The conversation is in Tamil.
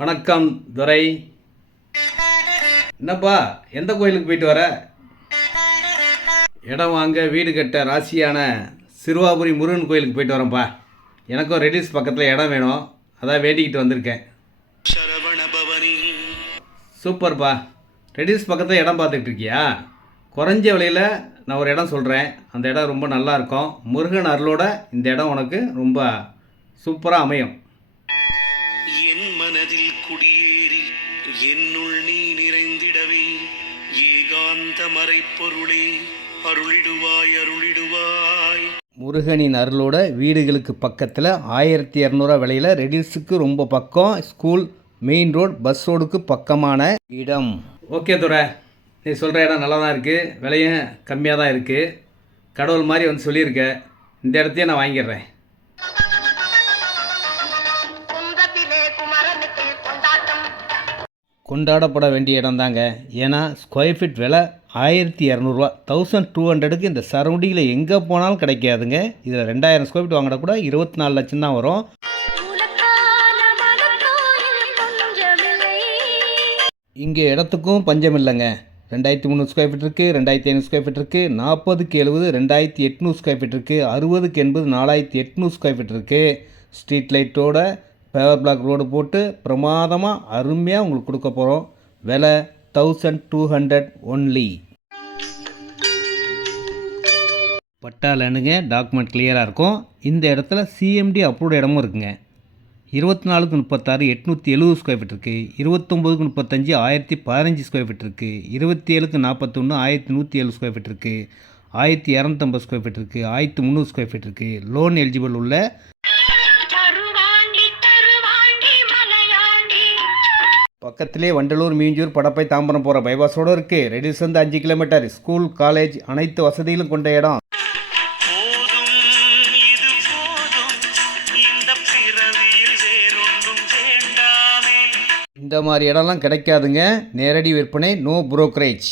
வணக்கம் துரை. என்னப்பா எந்த கோயிலுக்கு போயிட்டு வர? இடம் வாங்க வீடு கட்ட ராசியான சிறுவாபுரி முருகன் கோயிலுக்கு போயிட்டு வரேன்ப்பா. எனக்கும் ரெடிஸ் பக்கத்தில் இடம் வேணும், அதான் வேண்டிக்கிட்டு வந்திருக்கேன். சூப்பர்ப்பா. ரெடிஸ் பக்கத்தில் இடம் பார்த்துட்டு இருக்கியா? குறைஞ்ச விலையில் நான் ஒரு இடம் சொல்கிறேன். அந்த இடம் ரொம்ப நல்லாயிருக்கும். முருகன் அருளோட இந்த இடம் உனக்கு ரொம்ப சூப்பராக அமையும். என் மனதில் குடியேறி என்னுள் நீ நிறைந்திடவே ஏகாந்த மறைப்பொருளே அருளிடுவாய் அருளிடுவாய். முருகனின் அருளோட வீடுகளுக்கு பக்கத்தில் 1200 விலையில் ரெடிஸுக்கு ரொம்ப பக்கம், ஸ்கூல் மெயின் ரோடு பஸ் ரோடுக்கு பக்கமான இடம். ஓகே துரை, நீ சொல்கிற இடம் நல்லா தான் இருக்குது, விலையும் கம்மியாக தான் இருக்குது. கடவுள் மாதிரி வந்து சொல்லியிருக்க, இந்த இடத்தையே நான் வாங்கிடுறேன். கொண்டாடப்பட வேண்டிய இடம் தாங்க. ஏன்னா ஸ்கொயர் ஃபீட் விலை 1200 1200க்கு இந்த சரௌண்டிங்கில் எங்கே போனாலும் கிடைக்காதுங்க. இதில் 2000 ஸ்கொயர் ஃபீட் வாங்கினா கூட 24 லட்சம் தான் வரும். இங்கே இடத்துக்கும் பஞ்சம் இல்லைங்க. 2300 ஸ்கொயர் ஃபீட் இருக்குது, 2500 ஸ்கொயர் ஃபீட் இருக்குது, 40க்கு 70 2800 ஸ்கொயர் ஃபீட் இருக்குது, 60க்கு 80 4800 ஸ்கொயர் ஃபீட் இருக்குது. ஸ்ட்ரீட் லைட்டோட பேவர் பிளாக் ரோடு போட்டு பிரமாதமாக அருமையாக உங்களுக்கு கொடுக்க போகிறோம். விலை 1200 ஒன்லி. பட்டா லேண்டுங்க, டாக்குமெண்ட் கிளியராக இருக்கும். இந்த இடத்துல சிஎம்டி அப்ரூவ்டு இடமும் இருக்குங்க. 24க்கு 36 870 ஸ்கொயர் ஃபீட் இருக்குது, 29க்கு 35 1015 ஸ்கொயர் ஃபீட் இருக்குது, 27க்கு 41 1107 ஸ்கொயர் ஃபீட் இருக்குது, 1250 ஸ்கொயர் ஃபீட் இருக்குது, 1300 ஸ்கொயர் ஃபீட் இருக்குது. லோன் எலிஜிபிள் உள்ள பக்கத்திலே வண்டலூர், மீஞ்சூர், படப்பை, தாம்பரம் போகிற பைபாஸோடு இருக்குது. ரெடிஸ் வந்து 5 கிலோமீட்டர். ஸ்கூல், காலேஜ் அனைத்து வசதிகளும் கொண்ட இடம். இந்த மாதிரி இடம்லாம் கிடைக்காதுங்க. நேரடி விற்பனை, நோ புரோக்கரேஜ்.